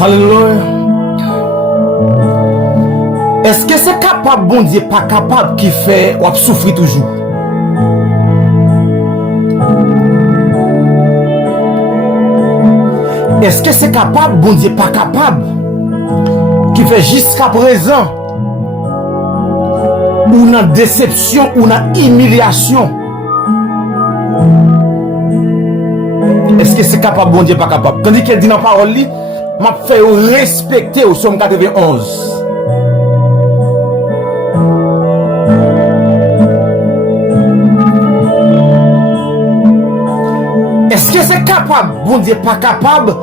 Alléluia. Est-ce que c'est capable, bon Dieu, pas capable qui fait ou souffrir toujours? Est-ce que c'est capable, bon Dieu, pas capable qui fait jusqu'à présent ou une déception ou une humiliation? Est-ce que c'est capable, bon Dieu, pas capable? Tandis qu'elle dit dans la parole, m'a fait respecter au Somme 91. Est-ce que c'est capable, bon Dieu, pas capable,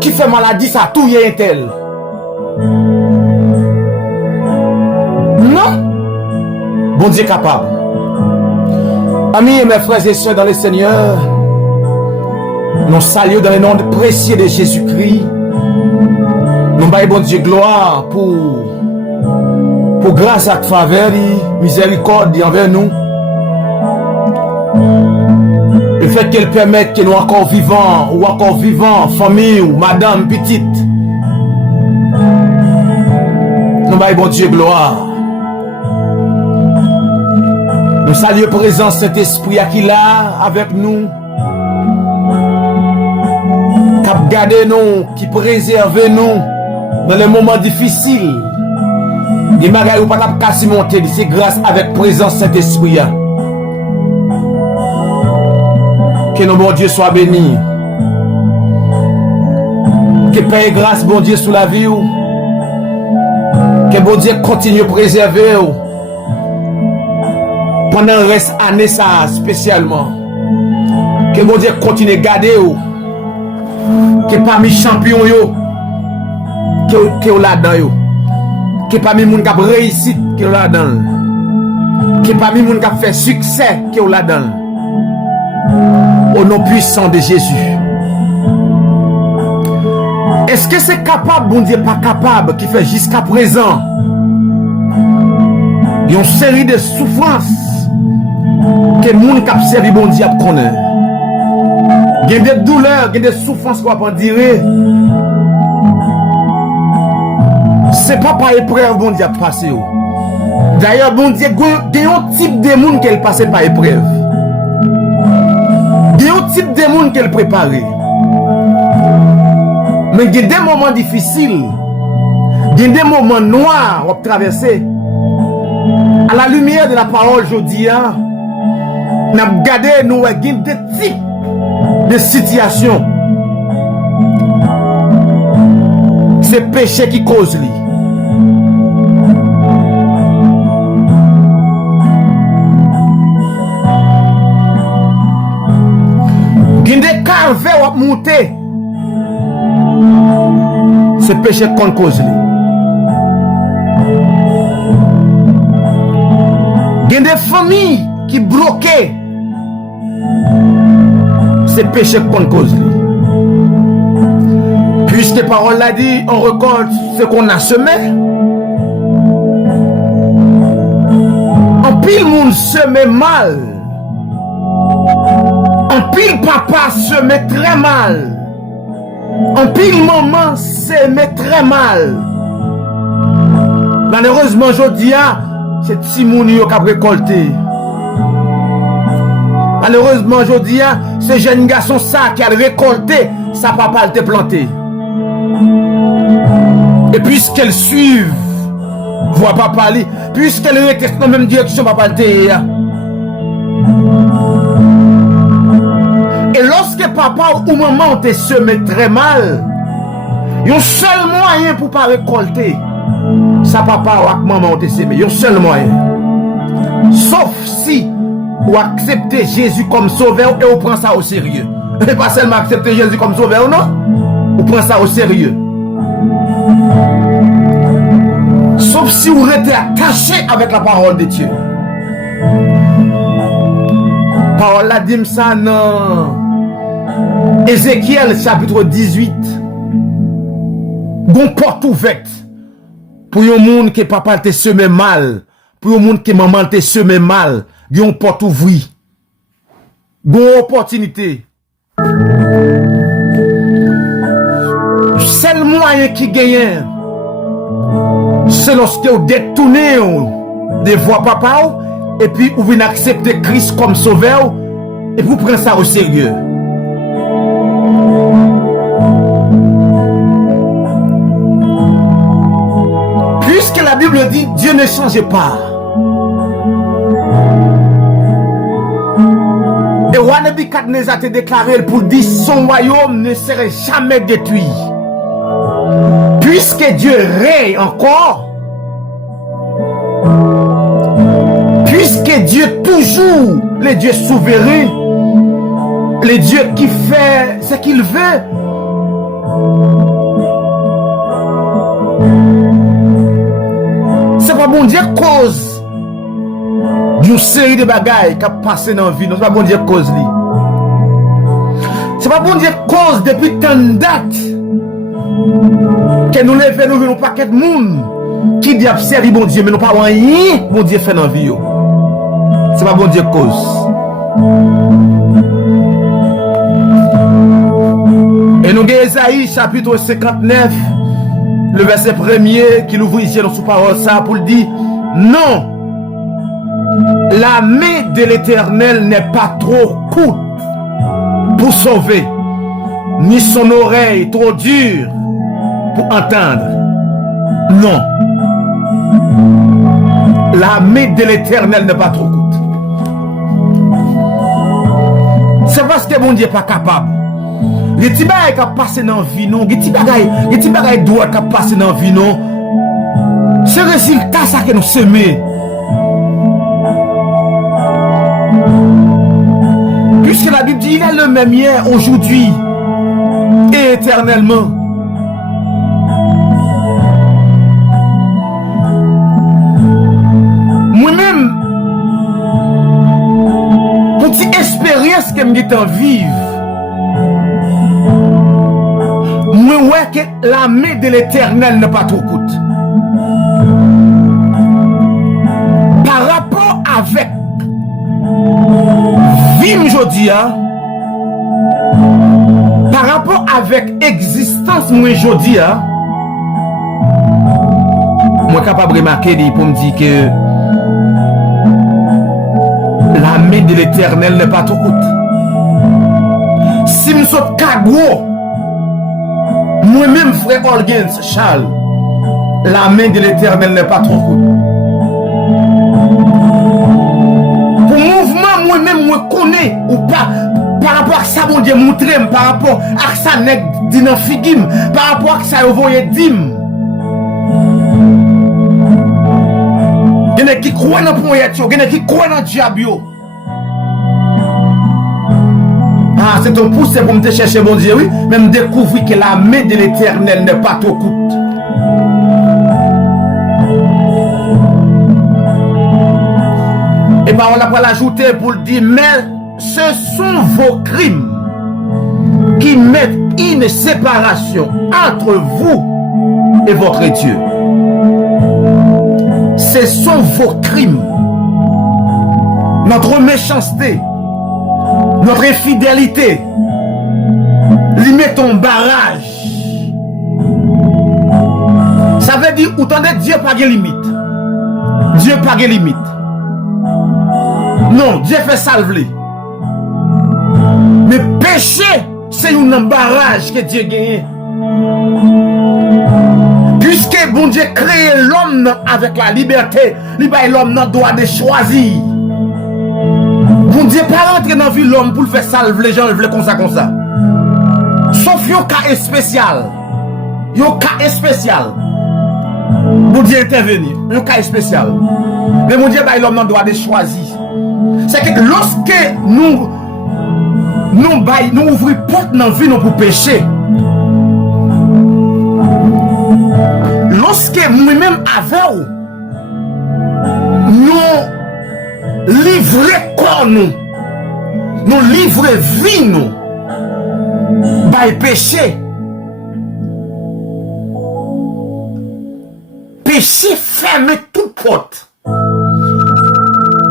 qui fait maladie, ça tout y est un tel? Non? Bon Dieu capable. Amis et mes frères et sœurs dans le Seigneur, nous saluons dans le nom précieux de Jésus-Christ. Nous baillons bon Dieu gloire pour grâce à faveur, miséricorde envers nous. Le fait qu'elle permette que nous encore vivants, famille ou madame petite. Nous baillons bon Dieu gloire. Nous saluons présent cet esprit qui est là avec nous. Qui garde nous, qui préserve nous dans les moments difficiles. Des bagages où pas de monter, c'est grâce avec présence cet esprit. Que nos bon Dieu soit béni. Que paix et grâce, bon Dieu, sous la vie. Que bon Dieu continue à préserver. Pendant le reste année ça spécialement. Que bon Dieu continue à garder. Que parmi champions yo. Que là-dedans. Que parmi les gens qui ont réussi. Que là-dedans. Que parmi les gens qui ont fait succès. Que là-dedans. Au nom puissant de Jésus. Est-ce que c'est capable, bon Dieu, pas capable, qui fait jusqu'à présent une série de souffrances que les gens qui ont servi, bon Dieu, connaissent. Il y a des douleurs, il y a des souffrances qu'on va dire. C'est pas par épreuve, bon Dieu, passé. D'ailleurs, bon Dieu, il y a un type de monde qui passe par épreuve. Il y a un type de monde qu'elle prépare. Mais il y a des moments difficiles. Il y a des moments noirs à traverser. À la lumière de la parole, je dis, nous avons regardé, nous avons des types de situations. C'est le péché qui cause lui. Il y a des calvaires à monter. C'est le péché qu'on cause. Il y a des familles qui bloquent. C'est le péché qu'on cause. Puisque la parole l'a dit, on récolte ce qu'on a semé. En pile monde semé mal. En pile papa se met très mal. En pile maman se met très mal. Malheureusement, je dis, c'est Timouni qui a récolté. Malheureusement, je dis, ce jeune garçon ça qui a récolté, sa papa l'a planté. Et puisqu'elle suive, voit papa aller, puisqu'elle est dans la même direction, papa l'a. Et lorsque papa ou maman te semé très mal, il y a un seul moyen pour ne pas récolter. Ça papa ou maman te semé, il y a un seul moyen. Sauf si vous acceptez Jésus comme sauveur et vous prenez ça au sérieux. Et pas seulement accepter Jésus comme sauveur, non? Vous prenez ça au sérieux. Sauf si vous restez attaché avec la parole de Dieu. Parole la dit ça non. Ézéchiel chapitre 18. Bon porte ouverte pour un monde qui papa te semé mal, pour un monde qui maman te semé mal, une porte ouverte. Bonne opportunité. seul moyen qui gagne, c'est lorsque vous détournez des voies papa, et puis vous venez accepter Christ comme sauveur, et vous prenez ça au sérieux. Puisque la Bible dit, Dieu ne change pas. Et roi Nebuchadnezzar a déclaré pour dire son royaume ne serait jamais détruit. Puisque Dieu règne encore, puisque Dieu toujours, le Dieu souverain, le Dieu qui fait ce qu'il veut, c'est pas bon Dieu cause d'une série de bagailles qui a passé dans la vie. C'est pas bon Dieu cause li. C'est pas bon Dieu cause depuis tant de dates que nous levons nous venons paquet de monde qui dit observer bon Dieu mais nous pas rien bon Dieu fait dans la vie. C'est pas bon Dieu cause. Et nous avons Esaïe chapitre 59 le verset 1er qui l'ouvre ici dans sous parole ça pour dire non. La main de l'Éternel n'est pas trop courte pour sauver, ni son oreille trop dure pour entendre. Non. La main de l'Éternel n'est pas trop courte. C'est parce que mon Dieu n'est pas capable. Les petits bagages qui passent dans la vie, les petits bagages droits qui passent dans la vie, c'est le résultat ça que nous semons. Puisque la Bible dit il est le même hier, aujourd'hui et éternellement. Moi-même, petite expérience que je t'en vive, moi ouais que la main de l'Éternel n'est pas trop courte. Par rapport avec vie aujourd'hui, par rapport avec existence moi aujourd'hui, moi capable de remarquer pour me dire que la main de l'Éternel n'est pas trop courte. Si nous sommes cagou, moi-même frère Orgens Charles, la main de l'Éternel n'est pas trop courte. Pour mouvement moi-même moi connais ou pas par rapport à ça mon Dieu montre par rapport à ça nèg dit dans figim par rapport à ça voyez dim. Il y en a qui croient dans projet, il y en a qui croient dans diable. Ah, c'est un pouce pour me chercher mon Dieu, oui, mais me découvrir que la main de l'Éternel n'est pas trop courte. Et parole après l'ajouter pour le dire, mais ce sont vos crimes qui mettent une séparation entre vous et votre Dieu. Ce sont vos crimes, notre méchanceté, notre infidélité, lui met un barrage. Ça veut dire, entendez, Dieu pas de limite. Dieu pas de limite. Non, Dieu fait salver. Mais péché, c'est un barrage que Dieu gagne. Puisque bon Dieu crée l'homme avec la liberté, il a l'homme dans le droit de choisir. Bon Dieu pas rentrer dans la vie l'homme pour le faire salver les gens, le comme ça. Sauf un cas spécial. Un cas spécial. Bon Dieu intervenir. Un cas spécial. Mais mon Dieu a l'homme dans le droit de choisir. C'est que lorsque nous ouvrons porte dans la vie pour pécher, lorsque nous-mêmes avons nous livrer corps nous livrer vie nous by péché ferme toute porte.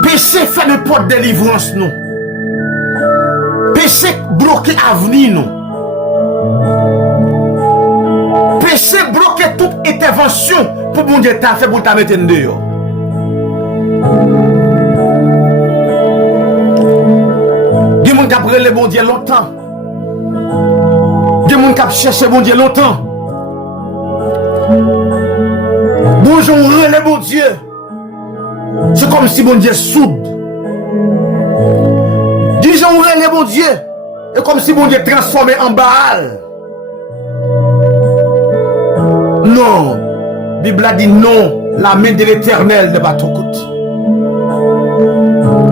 Péché ferme porte de délivrance nous. Péché bloqué avenir nous. c'est bloquer toute intervention pour bon Dieu t'a fait pour t'a mettre dehors. Des gens qui ont pris le bon Dieu longtemps. Des gens qui ont cherché bon Dieu longtemps. Bonjour, le bon Dieu. C'est comme si bon Dieu soude. Disons le bon Dieu. Et comme si bon Dieu transformé en Baal. Non. La Bible a dit non. La main de l'Éternel ne va pas trop coûter.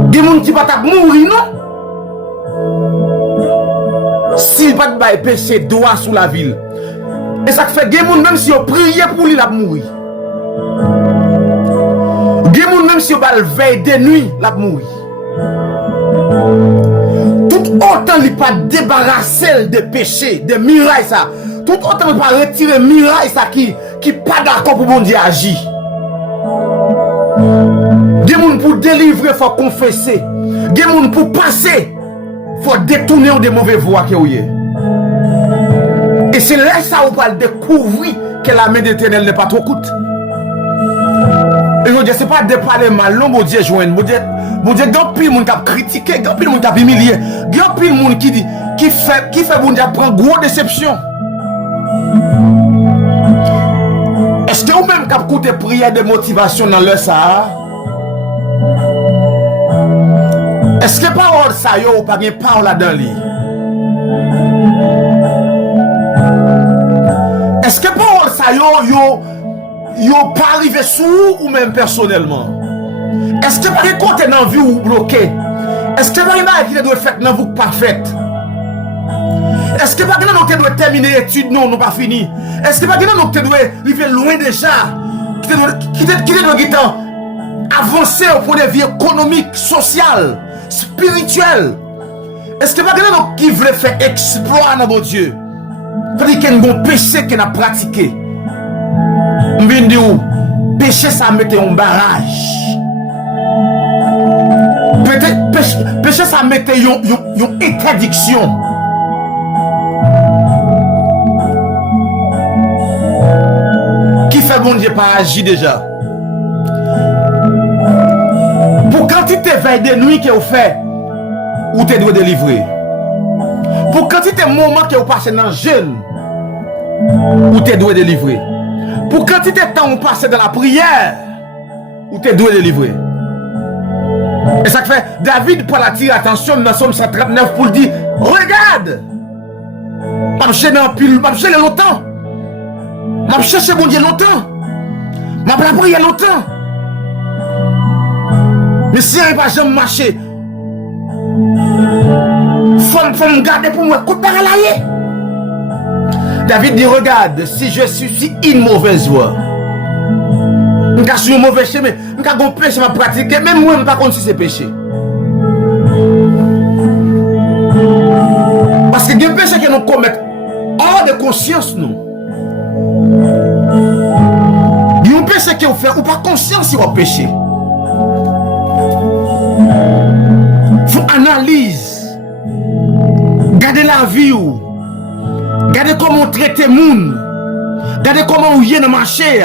Des gens qui ne vont pas mourir, non? S'il va pas péché droit sous la ville. Et ça fait des gens même si on prie pour lui, il va mourir. Des gens même si on va le veille de nuit, il va mourir. Tout autant il pas débarrasser de péché, de mirailles ça. Tout autant il pas retirer mirailles ça qui pas d'accord pour bon Dieu agir. Des gens pour délivrer faut confesser. Des gens pour passer faut détourner des mauvaises voies que vous avez. Et c'est là ça vous va découvrir que la main de l'Éternel n'est pas trop courte. Et je dis c'est pas de parler mal, non bon Dieu joindre. Bon Dieu, grand pile monde qui a critiqué, grand pile monde qui a humilié, grand pile monde qui dit qui fait bon Dieu prendre gros déception. Est-ce que vous même qui a écouté prière de motivation dans le ça? Est-ce que parole ça yo ou pas bien parole là-dedans li? Est-ce que parole ça yo pas arrivé sous ou même personnellement? Est-ce que pas de côté dans vie ou bloqué? Est-ce que pas de qui doit faire dans vous pas fait? Est-ce que pas de nous doit terminer études non pas fini? Est-ce que pas de nous doit arriver loin déjà? Qui doit avancer au point de vue économique, social, spirituel? Est-ce que pas de nous qui veut faire exploit dans mon Dieu? C'est-à-dire qu'il y a un bon péché qu'on a pratiqué. Je viens de dire, péché ça mettait un barrage. Péché ça mettait une interdiction. Qui fait bon Dieu pas agir déjà? Pour quantité de veille de nuit que vous faites, vous te devez délivrer. Pour quantité de moments que vous passez dans le jeûne, vous te devez délivrer. Pour quantité de temps vous passez dans la prière, vous te devez délivrer. Et ça fait, David pour attirer attention dans Somme 139 pour dire, regarde, je vais chercher dans pile, je vais chercher longtemps. Je vais chercher mon Dieu longtemps. Je vais prier longtemps. Mais si je ne vais pas jamais marcher, faut me garder pour moi. Écoute, David dit, regarde, si je suis une mauvaise voie, je suis un mauvais chemin, je suis un péché à pratiquer, même moi, je ne sais pas si c'est péché. Parce que les péchés que nous commettons hors de conscience, nous. Il y a un péché que vous faites, ou pas conscience si vous péché. Il faut analyse. Gardez la vie. Gardez comment on traite les gens. Gardez comment vous y êtes dans le marché.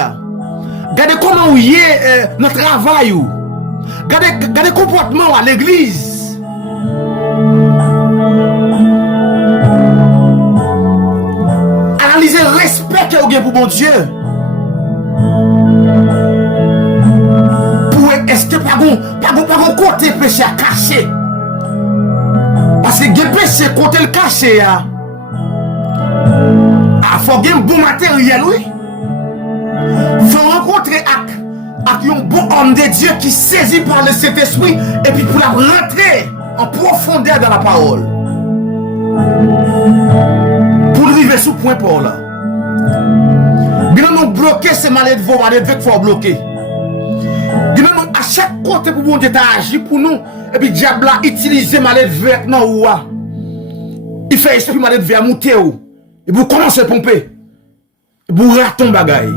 Gardez comment vous y êtes dans le travail. Gardez le comportement à l'église. Analysez le respect que vous avez pour mon Dieu. Est-ce que pas bon côté péché à cacher? Parce que les péché côté le caché. Il faut un bon matériel, oui. Il faut rencontrer avec un bon homme de Dieu qui saisit par le Saint-Esprit et puis pour la rentrer en profondeur dans la parole. Pour arriver sous point pour là. Bien nous bloquer ces maladies, vos maladies qu'il faut bloquer. Bien nous à chaque côté pour bon Dieu agir pour nous. Et puis diable a utilisé maladie verte dans ou. Il fait esprit maladie verte monter ou. Et vous commencez à pomper. Et vous ratez un bagaille.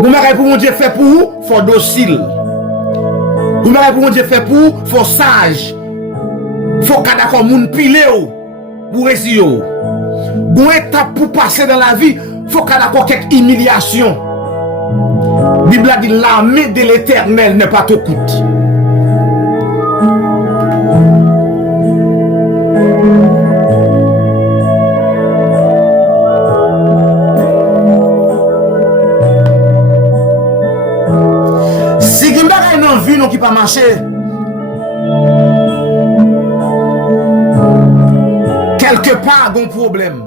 Vous m'avez pour mon Dieu fait pour vous, il faut docile. Vous m'avez pour Dieu fait pour, faut sage. Faut qu'à d'accord, moun pile pour réussir. Bon étape pour passer dans la vie, faut qu'à d'accord quelques humiliations. Bible a dit l'armée de l'Éternel n'est pas tout coûte. Si vous avez une envie qui pas marcher, quelque part un problème.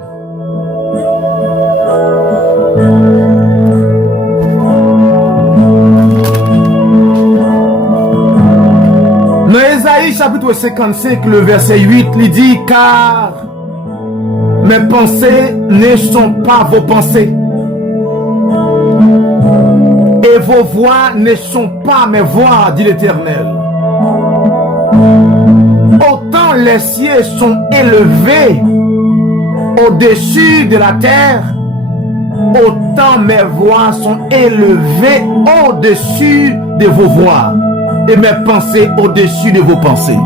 Dans Ésaïe chapitre 55, le verset 8, il dit, car mes pensées ne sont pas vos pensées. Et vos voix ne sont pas mes voix, dit l'Éternel. Autant les cieux sont élevés au-dessus de la terre, autant mes voix sont élevées au-dessus de vos voix et mes pensées au-dessus de vos pensées.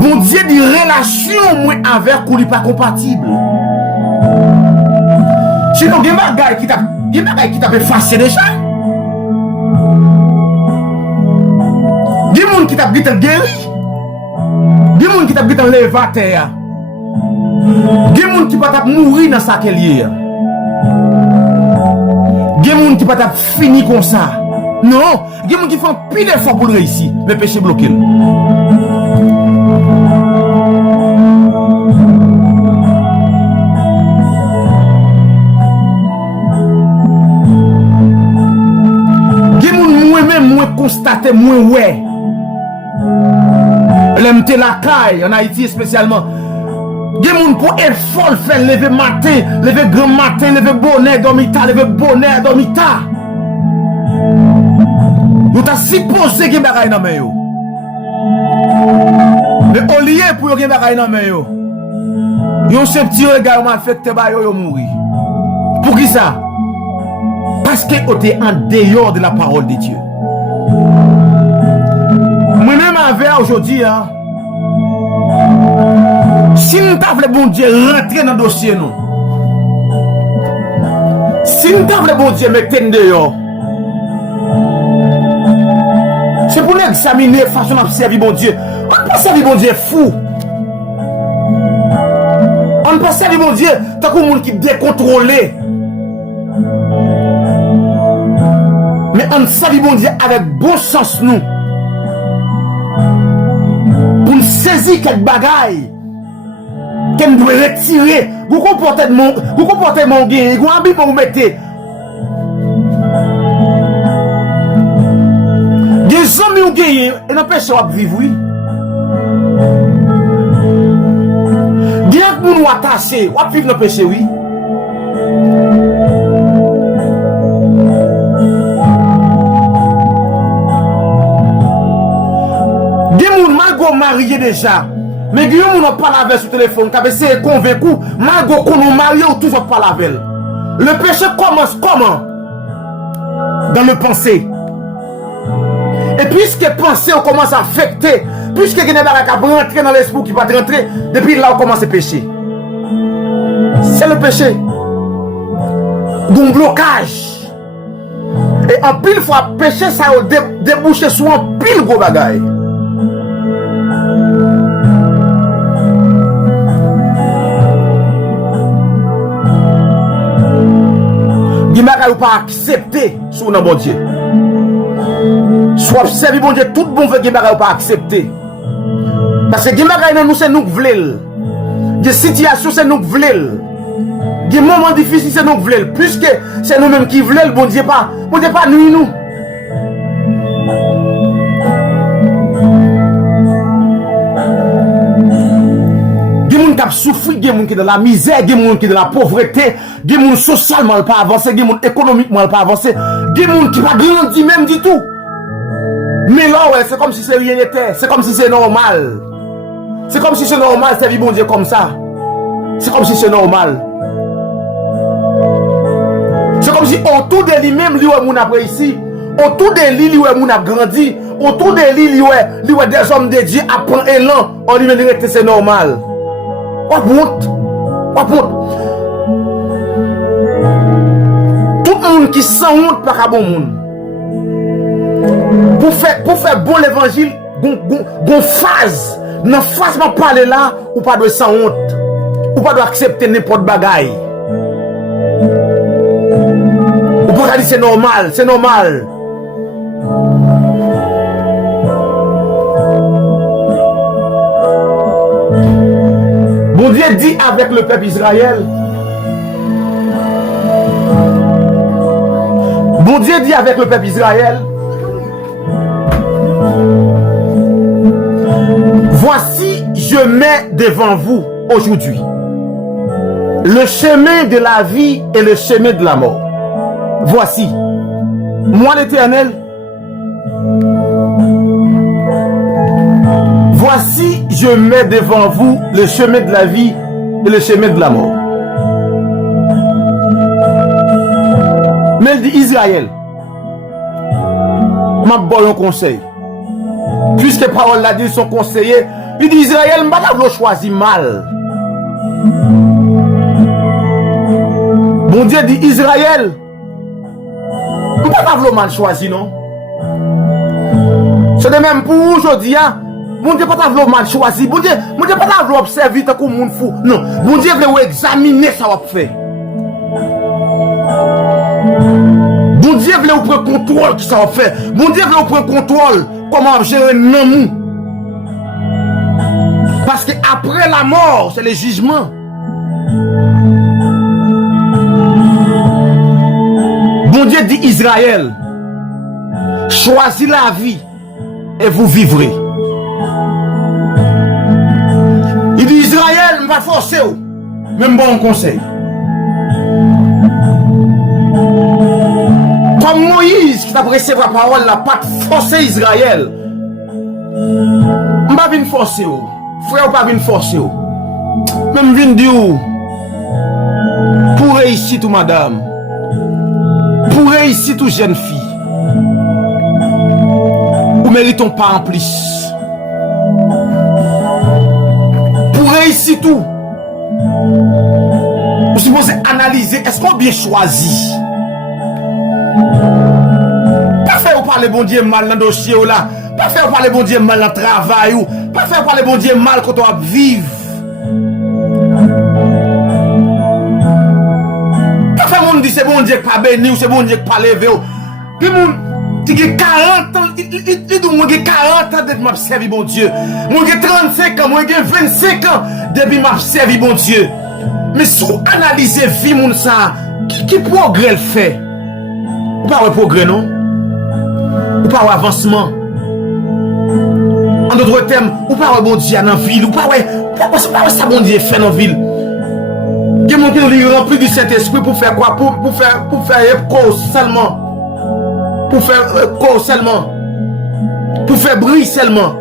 Bon Dieu dit relation moi avec ou pas compatible. Sinon, il y a des gens qui t'a effacé déjà. Il y a des gens qui t'a guéri. Il y a des gens qui t'a levé à terre. Il y a des gens qui t'a mourir dans sa carrière. Il y a des gens qui t'a fini comme ça. Non, il y a des gens qui font pile d'efforts pour réussir. Le péché bloqué. Moi constater moi ouais l'MT la caille en Haïti spécialement des moun pour effort faire lever matin lever grand matin lever bonheur dormita lever bonheur dormita vous t'a supposé que bagay nan men yo mais au lieu pour yo gen bagay nan men yo yo se petit regard m'a affecté ba yo mourir pour qui ça parce que on était en dehors de la parole de Dieu. Moi-même avec aujourd'hui, hein, si nous avons bon Dieu rentrer dans le dossier, nous, si nous avons bon Dieu mettre dehors, c'est pour nous examiner la façon de servir bon Dieu. On ne peut pas servir bon Dieu fou. On ne peut pas servir bon Dieu tant que monde qui décontrôlé. Mais on salue bon Dieu avec bon sens nous. Pour nous saisir quelques bagailles. Qu'elle doit retirer. Vous comportez mon gué. Vous habillez pour vous mettre. Des hommes qui ont gagné. Et n'empêche pas de vivre, oui. Des gens qui nous attachés. Ou vivre dans le péché, oui. Marié déjà, mais Guillaume n'a pas lavé sur le téléphone, car c'est convaincu, malgré qu'on nous marie ou toujours pas lavé. Le péché commence comment? Dans le pensée. Et puisque pensée on commence à affecter, puisque il y a des choses qui vont rentrer dans l'esprit qui va rentrer, depuis là on commence à pécher. C'est le péché. Donc blocage. Et en pile fois péché ça a débouché sur un pile gros bagaille. Il ne peut pas accepter sur notre bon Dieu. Soit servir bon Dieu, tout bon fait qu'il ne peut pas accepter. Parce que nous c'est nous qui voulons. Des situations c'est nous qui voulons. Des moments difficiles c'est nous qui voulons. Puisque c'est nous-mêmes qui voulons, bon Dieu pas nuit nous. Qui a souffert, des gens qui sont dans la misère, des gens qui sont dans la pauvreté, des gens qui socialement pas avancé, des gens économiquement pas avancé, des gens qui pas grandi même du tout. Mais là, ouais, c'est comme si c'est rien n'était, c'est comme si c'est normal. C'est comme si c'est normal, c'est bon Dieu comme ça. C'est comme si c'est normal. C'est comme si autour de lui-même, lui, on après ici, Autour de lui, il y a moun a grandi. Autour de lui, il y a des hommes de Dieu à prendre élan. On lui dit que c'est normal. What honte? Tout le monde qui sans honte par bon monde. Pour faire bon l'évangile, gon phase. Dans phase ma parler là, ou pas de sans honte. Ou pas de accepter n'importe bagaille. Ou pas dire c'est normal, c'est normal. Bon Dieu dit avec le peuple Israël. Bon Dieu dit avec le peuple Israël. Voici, je mets devant vous aujourd'hui le chemin de la vie et le chemin de la mort. Voici, moi l'Éternel. Voici, je mets devant vous le chemin de la vie et le chemin de la mort. Mais il dit Israël, m'a bon conseil. Puisque parole l'a dit son conseiller, il dit Israël, m'a pas choisi mal. Bon Dieu dit Israël, m'a pas mal choisi non. C'est de même pour aujourd'hui, hein. Mon Dieu pas t'avoir mal choisi. Mon Dieu pas t'avoir observé tant qu'on monde fou. Non, mon Dieu veut examiner ça va faire. Mon Dieu veut prendre contrôle qui ça va faire. Mon Dieu veut prendre contrôle comment gérer l'amour. Parce que après la mort, c'est le jugement. Mon Dieu dit Israël, choisis la vie et vous vivrez. Il dit Israël, je vais forcer vous. Même bon conseil. Comme Moïse qui t'a recevoir la parole, la pas forcer Israël. Je ne vais pas venir forcer vous. Frère, pas venir forcer vous. Même venir dire pour réussir tout madame. Pour réussir tout jeune fille. Vous méritons pas en plus. Réussit tout. Vous supposez analyser, est-ce qu'on bien choisi? Pas faire parler bon Dieu mal dans le dossier là. Pas faire parler bon Dieu mal dans le travail ou. Pas faire parler bon Dieu mal quand on vivre. Pas faire mon dit c'est bon Dieu qui pas béni ou c'est bon Dieu qui pas levé. Puis mon qui a 40 ans, il dit moi j'ai 40 ans depuis m'a servi bon Dieu. Moi j'ai 35 ans, moi j'ai 25 ans depuis m'a servi bon Dieu. Mais si vous analysez vie moun ça, qui progrès le fait? Ou pas de progrès non? Ou pas avancement? En d'autres termes, ou pas bon Dieu dans la ville, ou pas ça bon Dieu fait dans la ville. Il y a mon qui nous rempli du Saint-Esprit pour faire quoi? Pour faire cause seulement. Pour faire corps seulement. Pour faire bruit seulement.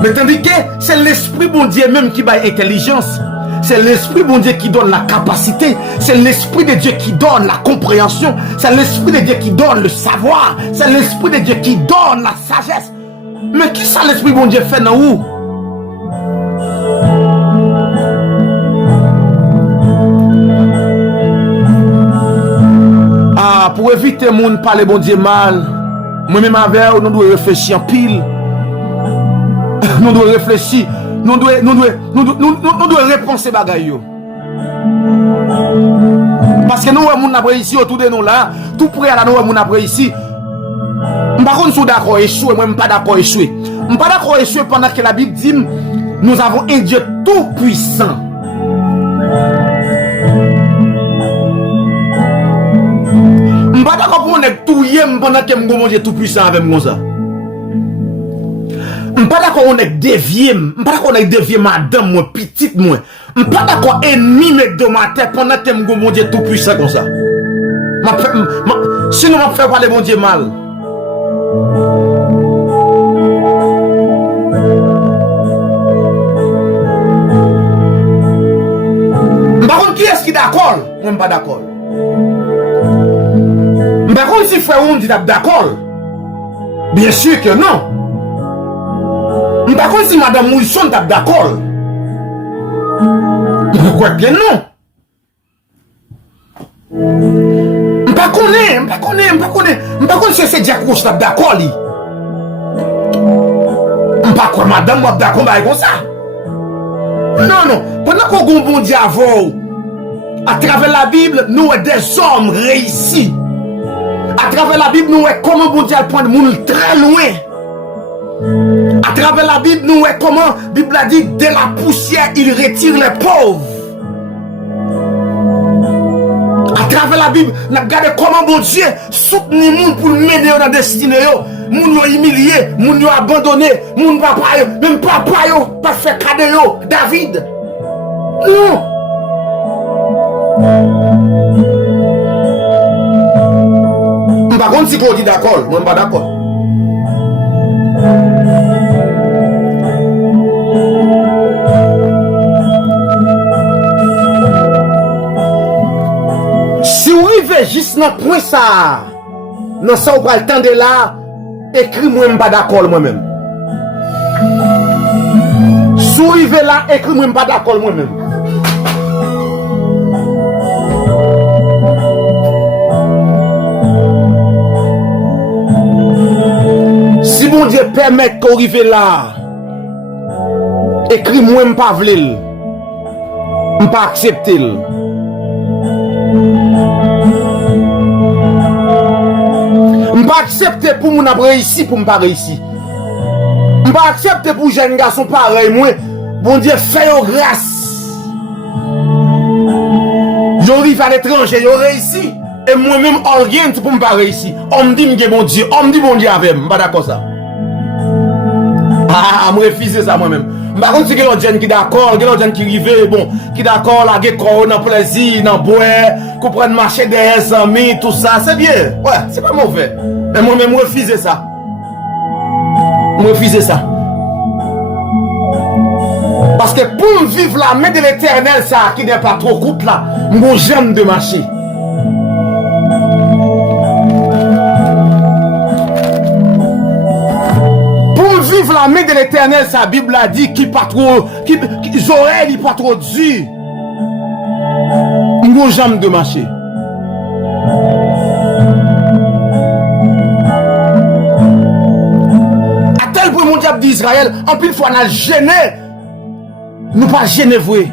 Mais tandis que c'est l'esprit bon Dieu même qui donne intelligence. C'est l'esprit bon Dieu qui donne la capacité. C'est l'esprit de Dieu qui donne la compréhension. C'est l'esprit de Dieu qui donne le savoir. C'est l'esprit de Dieu qui donne la sagesse. Mais qui ça l'esprit bon Dieu fait dans où? Pour éviter moun parler bon Dieu mal, moi-même avec nous devons réfléchir en pile. Nous devons réfléchir, nous devons repenser bagaille yo. Parce que nous moun après ici autour de nous là, tout près là nous moun après ici. Par contre sou d'accord échouer, moi pas d'accord échouer. Pas d'accord échouer pendant que la Bible dit nous avons un Dieu tout puissant. Pas d'accord pour on tout yem pendant que mon Dieu tout puissant avec moi ça. Pas d'accord on est dévié, pas d'accord on est dévié madame moi petite moi. Pas d'accord ennemi me de ma tête pendant que mon Dieu tout puissant comme ça. Sinon m'a fait parler mon Dieu mal. Par contre qui est-ce qui d'accord? Moi pas d'accord. Par contre, si frère on dit d'accord, bien sûr que non. Par contre, si madame Mousson tape d'accord, pourquoi que non? M'pas connaît, c'est Jack Rouge tape d'accord, li. M'pas quoi, madame, moi d'accord, bah, comme ça. Non, pendant qu'on a un bon Dieu avant, à travers la Bible, nous sommes des hommes réussis. À travers la Bible, nous voyons comment bon Dieu prend le monde très loin. À travers la Bible, nous voyons comment la Bible a dit, de la poussière, il retire les pauvres. À travers la Bible, nous regardons comment bon Dieu soutient les gens pour mener dans la destinée. Les gens sont humiliés, les gens sont abandonnés, les gens papa, même papa, pas fait cadeau, David. Non. Par contre, si Claude dit d'accord, moi je ne suis pas d'accord. Si vous arrivez juste dans le point ça, dans ça, vous prenez le temps de là, écris-moi, je ne suis pas d'accord moi-même. Si vous arrivez là, écris-moi, je ne suis pas d'accord moi-même. Si bon Dieu permet qu'on arrive là, écris-moi, je ne pas vle, je ne pas accepter. Je ne pas accepter pour mon réussir, pour ne pas réussir. Je ne pas accepter pour jeune garçon pareil, moi, bon Dieu fait grâce. J'arrive à l'étranger, je réussi. Et moi-même, rien pour ne pas réussir. On me dit que bon Dieu, on me dit bon Dieu avec moi. Pas d'accord ça. Ah, je refuse ça moi-même. Par contre, si quelqu'un qui est d'accord, quelqu'un qui arrive, bon, qui est d'accord, là, qui a plaisir, dans boire, qu'on prenne marcher des amis, tout ça, c'est bien. Ouais, c'est pas mauvais. Mais moi-même, je refuse ça. Je refuse ça. Parce que pour vivre la main de l'éternel, ça, qui n'est pas trop courte là, moi j'aime de marcher. La main de l'éternel, sa Bible a dit qu'il pas trop, qu'il oreilles, il pas trop dur. Moi j'aime de marcher. À tel point mon diable d'Israël, en plus fois on a gêné, nous pas gêné vrai.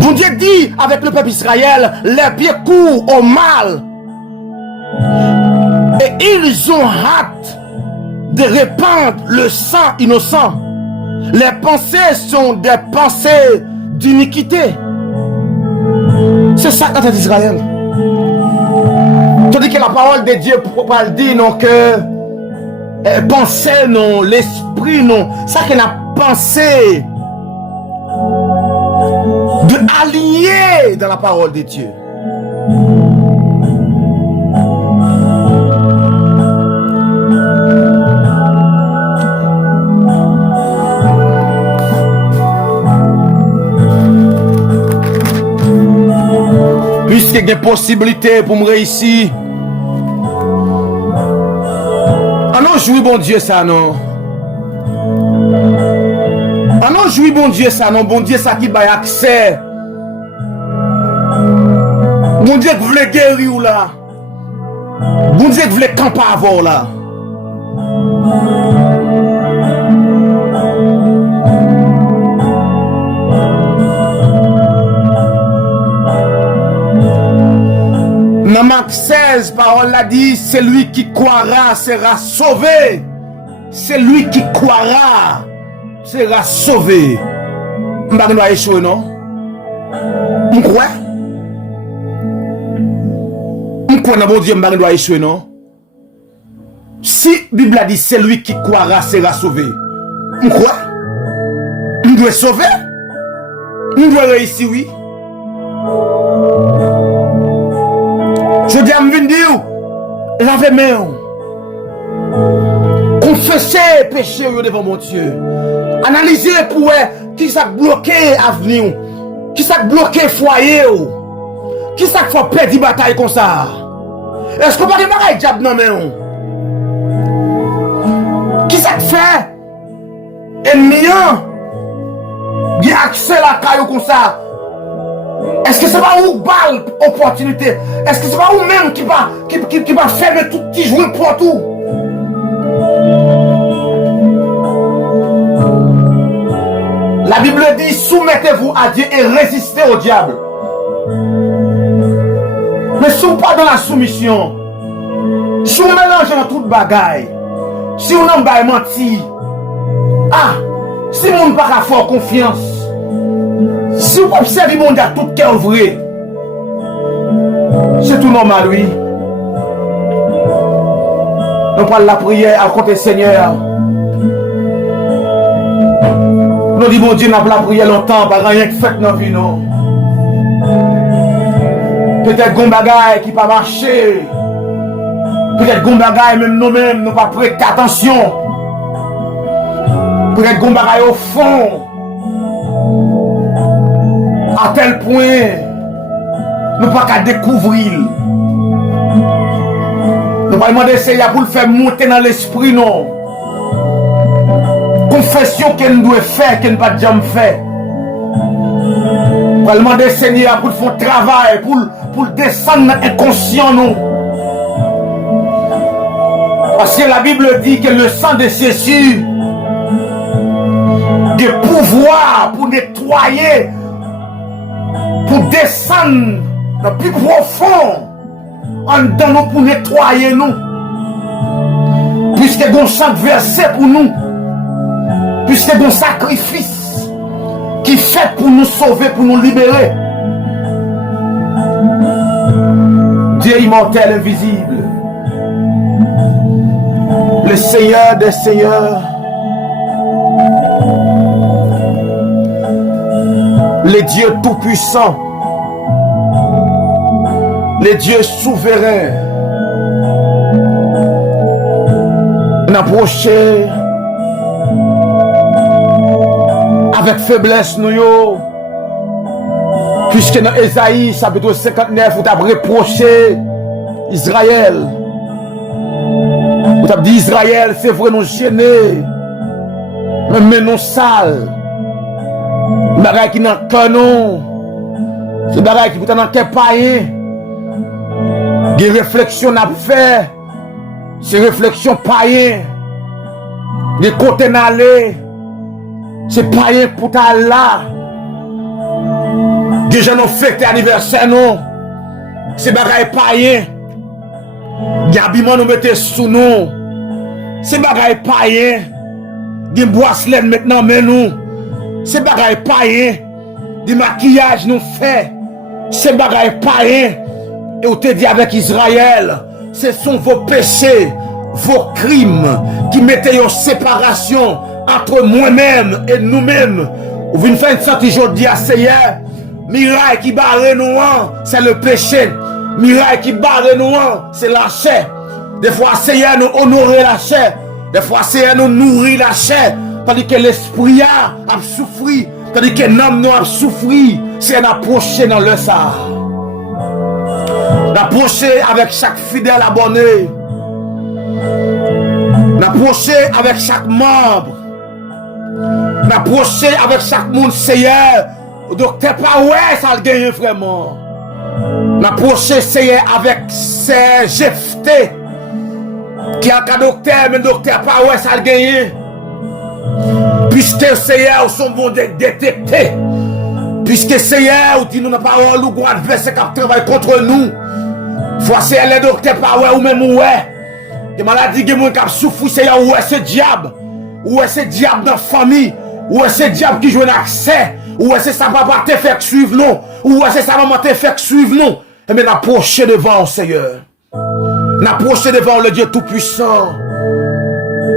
Bon Dieu dit avec le peuple Israël, les pieds courent au mal. Et ils ont hâte de répandre le sang innocent. Les pensées sont des pensées d'iniquité. C'est ça quand d'Israël. Tandis que la parole de Dieu parle dire non que pensée non, l'esprit non. Ça qu'on a pensé de aligner dans la parole de Dieu. Puisqu'il y a des possibilités pour me réussir. Ah non, jouis bon Dieu ça non. Ah non, jouis bon Dieu ça non. Bon Dieu ça qui va accès. Bon Dieu que vous voulez guérir ou là. Bon Dieu que vous voulez camper avant là. Dans Marc 16, parole l'a dit, celui qui croira sera sauvé. Celui qui croira sera sauvé. Je ne vais pas échouer, non? Je crois. Je crois dans mon Dieu, je ne vais pas échouer, non? Si la Bible a dit, celui qui croira sera sauvé. Je crois. Je dois sauver. Je dois réussir, oui. Je dis à me dire, lavez main. Confessez péché devant mon Dieu. Analysez pour qui ça bloqué l'avenir. Qui ça bloqué foyer? Qui ça fait perdre bataille comme ça? Est-ce qu'on va démarrer diable non mais qui ça fait? Ennemi, il a accès à la caillou comme ça. Est-ce que c'est pas où balle opportunité? Est-ce que c'est pas où même qui va fermer tout petit jouet pour tout? La Bible dit soumettez-vous à Dieu et résistez au diable. Mais si vous pas dans la soumission, si vous mélangez dans toute bagaille, si vous n'en pas menti, si vous n'avez pas faire confiance, si vous observez le monde à tout cœur vrai, c'est tout normal, oui. Nous parlons la prière à côté Seigneur. Nous disons, bon Dieu, nous avons la prière longtemps, pas rien que fait dans la vie, non. Peut-être qu'on bagaille qui pas marcher. Peut-être qu'on bagaille même nous-mêmes, nous pas prêter attention. Peut-être qu'on bagaille au fond. À tel point, nous pas qu'à découvrir. Nous pas demander Seigneur pour le faire monter dans l'esprit, non. Confession qu'elle doit faire, qu'elle n'a pas déjà fait. Nous pas demander Seigneur pour faire un travail, pour descendre dans l'inconscient, non. Parce que la Bible dit que le sang de Jésus de pouvoir pour nettoyer, pour descendre dans le plus profond en dedans nous pour nettoyer nous. Puisque nous sang versé pour nous, puisque nous sacrifice qui fait pour nous sauver, pour nous libérer. Dieu immortel, invisible, le Seigneur des Seigneurs, le Dieu tout-puissant, le Dieu souverain, n'approcher avec faiblesse nous yo, puisque dans Ésaïe chapitre 59 vous avez reproché Israël. Vous avez dit Israël, c'est vrai, nous gênés, mais nous sales. Bagay qui n'a qu'un nom, c'est bagay qui peut dans quel païen. Des réflexions n'a fait, c'est réflexions païen. Des côtés n'aller, c'est païen pour ta là. Des gens ont fêté anniversaire non, c'est bagay païen. Des habillements nous mettez sous nous, c'est bagay païen. Des bracelets maintenant mais nous, c'est bagay païen. Des maquillages nous fait, c'est bagay païen. Et on te dit avec Israël, ce sont vos péchés, vos crimes qui mettaient en séparation entre moi-même et nous-mêmes. Vous venez faire une sortie aujourd'hui à Seigneur. Miraille qui barre nous, c'est le péché. Miraille qui barre nous, c'est la chair. Des fois, Seigneur nous honorer la chair. Des fois, Seigneur nous nourrir la chair. Tandis que l'esprit a souffert. Tandis que l'âme nous a souffert. C'est un approché dans le ça. D'approcher avec chaque fidèle abonné. D'approcher avec chaque membre. D'approcher avec chaque monde, Seigneur. Donc, t'es pas ouais, ça le gagne vraiment. D'approcher, Seigneur, avec ses Jephthé. Qui a un docteur, mais le docteur pas ouais, ça le gagne. Puisque Seigneur, son bon détecté. Puisque Seigneur, dit nous n'a pas ou droit adversaire qui travaille contre nous. Fois c'est les docteurs pas ouais ou même ouais. Des maladies qui moun k'ap souffrir Seigneur ouais c'est diable. Ouais c'est diable dans la famille. Ouais c'est diable qui joue un accès. Ouais c'est ça papa te fait suivre non. Ouais c'est ça maman te fait suivre non. Et mais n'approcher devant Seigneur. N'approcher devant le Dieu tout puissant.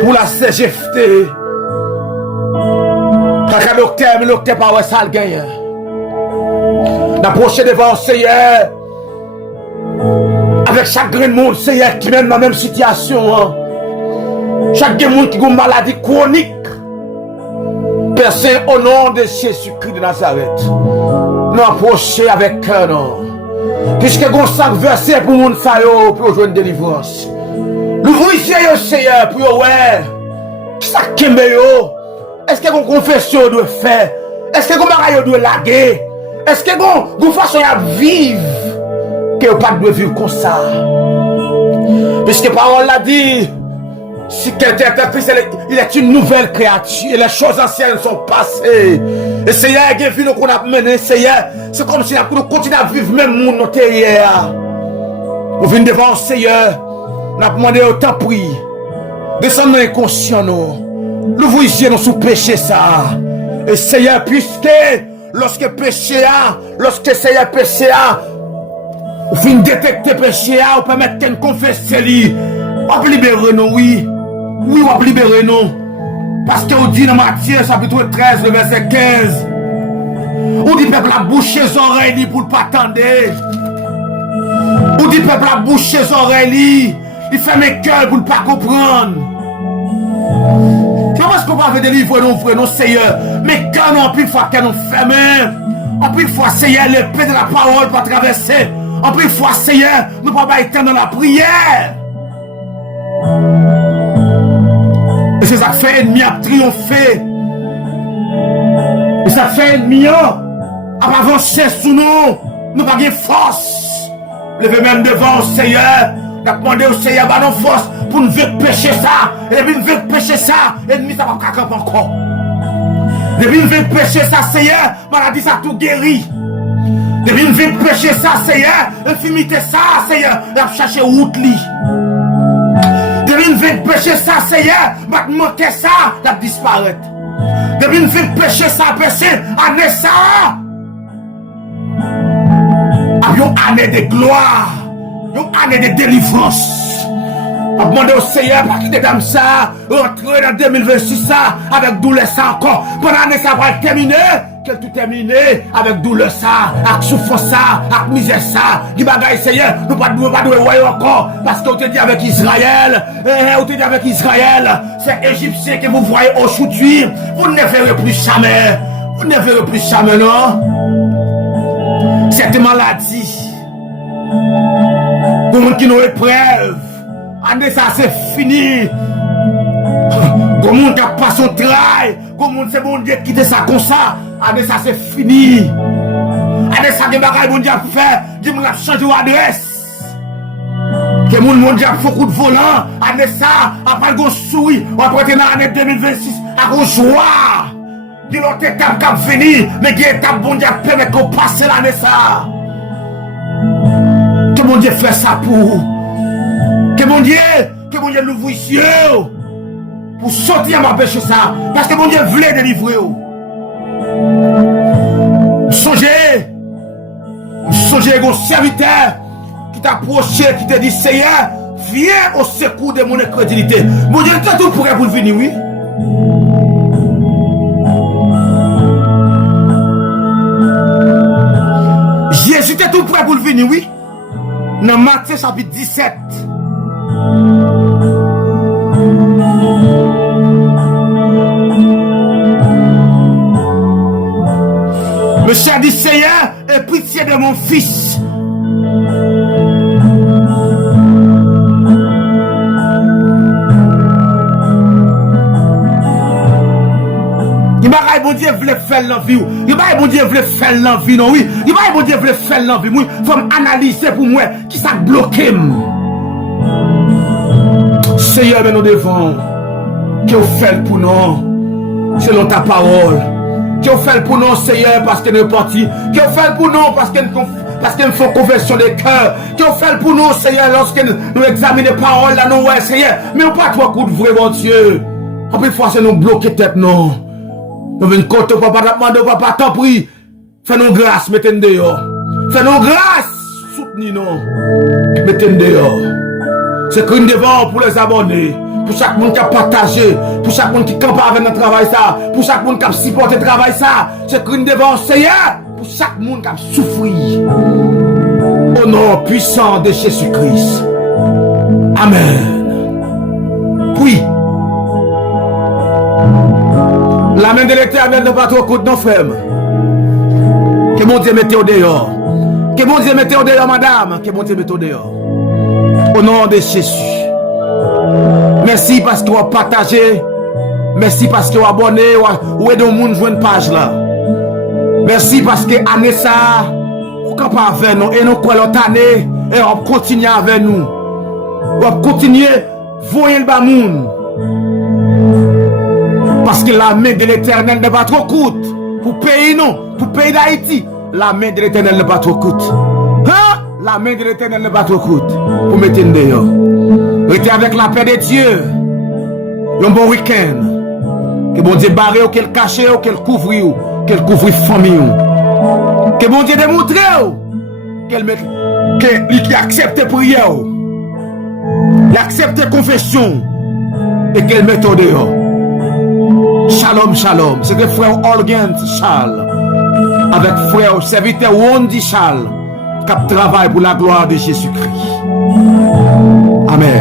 Pour la CGFT. Quand le docteur mais le docteur pas ouais ça le gagne. N'approcher devant Seigneur. Avec chaque grain de monde, Seigneur, qui mène dans la même situation. Chaque monde qui a une maladie chronique. Père Saint, au nom de Jésus-Christ de Nazareth, nous approchons avec cœur, non. Puisque nous avons versé pour nous pour jouer une délivrance. Nous voyons, Seigneur, pour ouais. Qui ça kembe yo? Est-ce que vous confession doit faire? Est-ce que vous mariage doit laguer? Est-ce que vous façon à vivre? Que vous pas de vivre comme ça. Puisque parole l'a dit, si quelqu'un est en Christ, il est une nouvelle créature. Et les choses anciennes sont passées. Et Seigneur, il y a vu qu'on a mené, Seigneur. C'est comme si nous continuons à vivre même mon hier. Nous venons devant le Seigneur. Nous avons demandé autant prix. Descendons inconscients, nous. Nous voyons nous sous péché ça. Et Seigneur, puisque lorsque péché a, lorsque Seigneur péché a, vous venez détecter péché a, vous permettez qu'elle confesse lui. On peut libérer nous, oui. Oui, on peut libérer nous. Parce que vous dit dans Matthieu, chapitre 13, le verset 15. On dit peuple a bouché les oreilles pour ne pas attendre. On dit peuple a bouché les oreilles. Il fait mes cœurs pour ne pas comprendre. Comment est-ce qu'on va délivrer nos frères, nos seigneurs? Mais quand on plus fois qu'elle nous ferme, en plus fois, Seigneur, l'épée de la parole pas traverser. En plus fois, Seigneur, nous ne pouvons pas éteindre dans la prière. Et c'est ça que fait ennemi à triompher. Et ça fait ennemi à avancer sous nous. Nous n'avons pas de force. Levez même devant le Seigneur. Nous avons demandé au Seigneur de nos forces pour nous faire pécher ça. Et puis nous faire pécher ça, l'ennemi ça va pas camper encore. Depuis nous faire pécher ça, Seigneur, maladie ça tout guéri. Depuis nous faire pécher ça, Seigneur, infimité ça, Seigneur, il a cherché route li. Depuis nous faire pécher ça, Seigneur, il manquer ça, il a disparaître. Depuis nous faire pécher ça, péché, année ça. Avions année de gloire. Une année de délivrance. On a demandé au Seigneur pas quitter dans ça, rentrer dans 2026 ça, avec douleur ça encore. Pendant l'année ça va terminer, qu'elle tout terminer, avec douleur ça, avec souffrance ça, avec misère ça. Qui bagaille Seigneur, nous pas voir encore, parce qu'on te dit avec Israël, on te dit avec Israël, c'est Égyptien que vous voyez aujourd'hui, vous ne verrez plus jamais. Vous ne verrez plus jamais, non? Cette maladie. Pour les gens qui nous épreuve, année ça c'est fini. Pour les gens qui passent son travail, pour les gens c'est bon Dieu qui quitte ça comme ça, année ça c'est fini. Année ça des bagages bon Dieu a fait, Dieu m'a changé d'adresse. Que les gens qui fait beaucoup de volant, année ça, après qu'on sourit, après dans l'année 2026, à qu'on joie. Il y a l'autre étape qui a fini, mais il y a une étape bon Dieu permet qu'on passe l'année ça. Que mon Dieu fait ça pour vous. Que mon Dieu l'ouvre les yeux pour sortir ma péché ça. Parce que mon Dieu voulait délivrer vous. Songez un serviteur qui t'a approché, qui t'a dit Seigneur, viens au secours de mon incrédulité. Mon Dieu est tout prêt pour venir, oui. Jésus était tout prêt pour venir, oui. Dans Matthieu chapitre 17. Monsieur a dit Seigneur, aie pitié de mon fils. Il m'a dit, bon Dieu voulait faire l'envie. Il m'a dit, bon Dieu voulait faire l'envie, non, oui. Il m'a dit, bon Dieu voulait faire l'envie. Il faut analyser pour moi qui ça bloqué. Seigneur, mais nous devons. Que vous faites pour nous, selon ta parole. Que vous faites pour nous, Seigneur, parce que nous sommes partis. Que vous faites pour nous, parce que nous faisons conversion des cœurs. Que vous faites pour nous, Seigneur, lorsque nous examinons les paroles là, nous, ouais, Seigneur. Mais nous pas trois coups de vrai, mon Dieu. En plus, fois, c'est nous bloquer tête, non. Nous venons côté, papa, demander, papa, t'en prie. Fais-nous grâce, mettez-nous dehors. Fais-nous grâce, soutenez-nous. Mettez-nous dehors. C'est crime devant pour les abonnés. Pour chaque monde qui a partagé. Pour chaque monde qui campe avec notre travail, ça. Pour chaque monde qui a supporté le travail, ça. C'est crime devant, Seigneur. Pour chaque monde qui a souffert. Au nom puissant de Jésus-Christ. Amen. Oui. La main de l'Éternel n'est pas trop courte, non, frère. Que mon Dieu mette au dehors. Que mon Dieu mette au dehors, madame. Que mon Dieu mette au dehors. Au nom de Jésus. Merci parce que vous avez partagé. Merci parce que vous avez abonné. Ou aidé au monde jouer une page là. Merci parce que année ça, vous êtes avec nous. Et nous, quoi l'autre année, et on continue avec nous. On continue voyer le bas monde. Parce que la main de l'Éternel n'est pas trop courte. Pour payer non, pour payer d'Haïti. La main de l'Éternel n'est pas trop courte. Hein? La main de l'Éternel n'est pas trop courte. Pour mettre une dehors. Restez avec la paix de Dieu. Un bon week-end. Que bon Dieu barre ou qu'elle cache ou qu'elle couvre ou qu'elle couvre famille. Que bon Dieu démontre qu'il accepte prière. Il accepte confession. Et qu'elle mette au dehors. Shalom, shalom. C'est le frère Olgent Charles. Avec frère serviteur Wondi Charles. Qui travaille pour la gloire de Jésus-Christ. Amen.